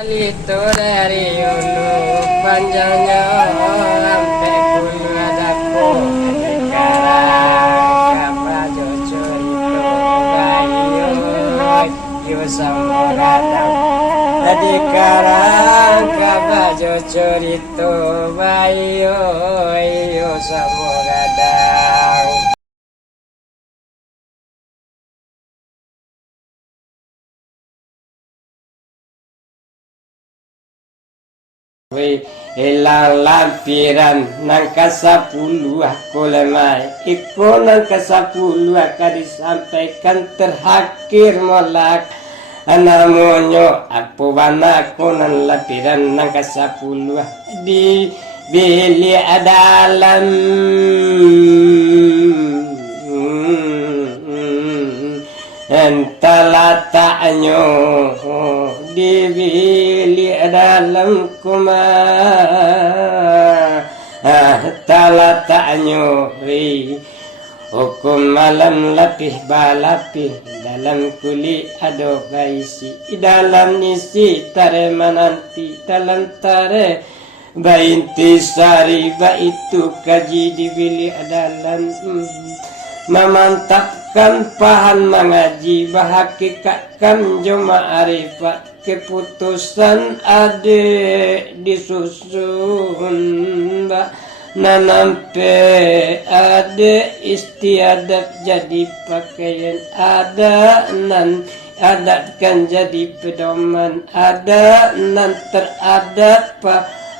Itu dari ulu panjangnya sampai bulu adaku sekarang kapal jujur itu bayu yu samudadang tadi karang kapal jujur itu bayu yu samudadang. Hilang lampiran nang kasapuluh aku lemai iku nang kasapuluh akan disampaikan terhakir molak anamonyo apa wana aku nang lampiran nang kasapuluh di bili adalam entalatanyo di bili dalam kumar talatanyo hukum malam lapih balapih dalam kuli ado gaisi dalam isi tare mananti dalam tare bainti sari baitu kaji di bili dalam memantapkan pahan mengaji bahakikatkan juma arifat keputusan ade disusun mbak nanampe ade istiadat jadi pakaian ada nan adatkan jadi pedoman ada nan teradat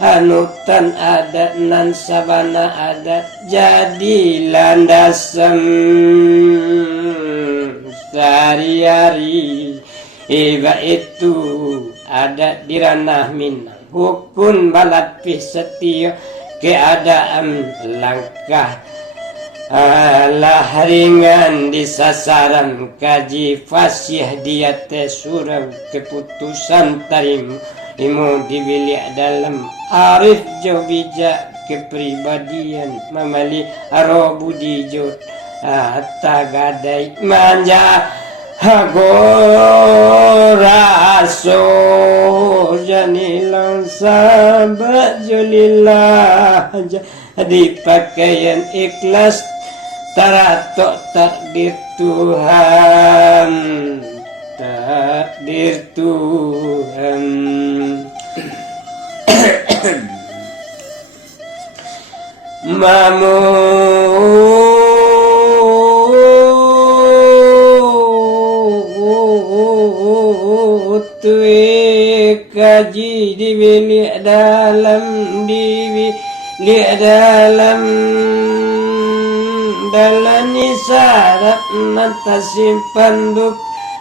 hanutan adat nan sabana adat jadi landasan sehari-hari iba itu adat di ranah minang hukum balapih setia keadaan langkah ringan di sasaran kaji fasih dia surau keputusan tarim imu dibilik dalam arif jo bijak kepribadian memali arobudi jo tagadai manja hagoraso janilang sahabat jolillah jadi pakaian ikhlas taratok takdir Tuhan takdir Tuhan kaji di bilik dalam dalam isyarat nanti simpan duk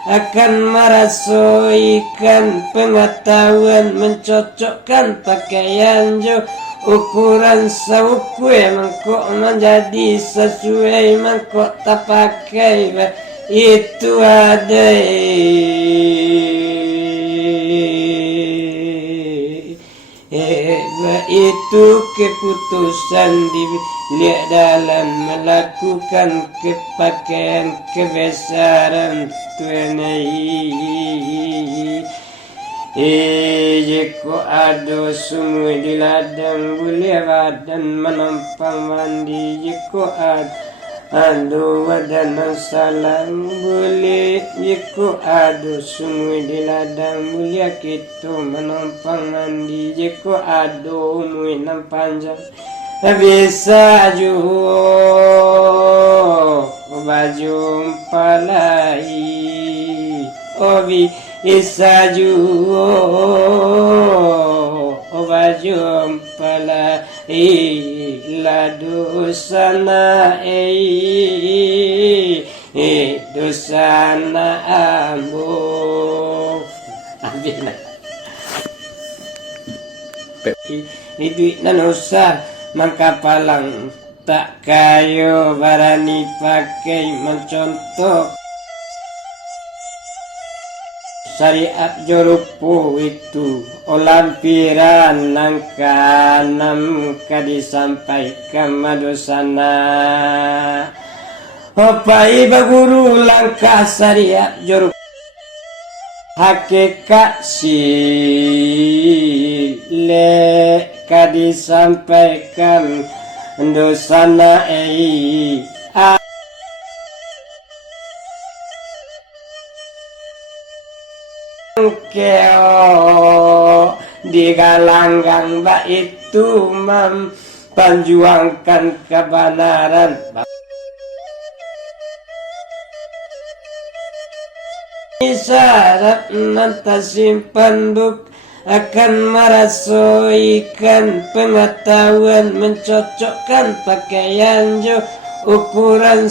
akan merasaikan pengetahuan mencocokkan pakaian jo ukuran sauku mangkok menjadi sesuai mangkok tak pakai itu ada itu keputusan dilihat dalam melakukan kepakaian kebesaran tuanai jeko ado semua di ladang boleh badan menampang mandi jeko ado wadan salam boleh jeko ado semua di ladang mulia kita menampang mandi jeko ado muinam panjang bisa juo baju palai obi isa juo baju palai ladu sana dosana ambo abina itu nanusa mangkapalang tak kayo barani pakai mencontoh syariat jorupu itu olampiran nangka namka disampaikan madosana opai baguru langkah syariat jorupu hakikat si disampaikan dosana keo digalanggang ba itu memperjuangkan kebenaran. Syarat nanti simpan buk akan merasuikan pengetahuan mencocokkan pakaian jo ukuran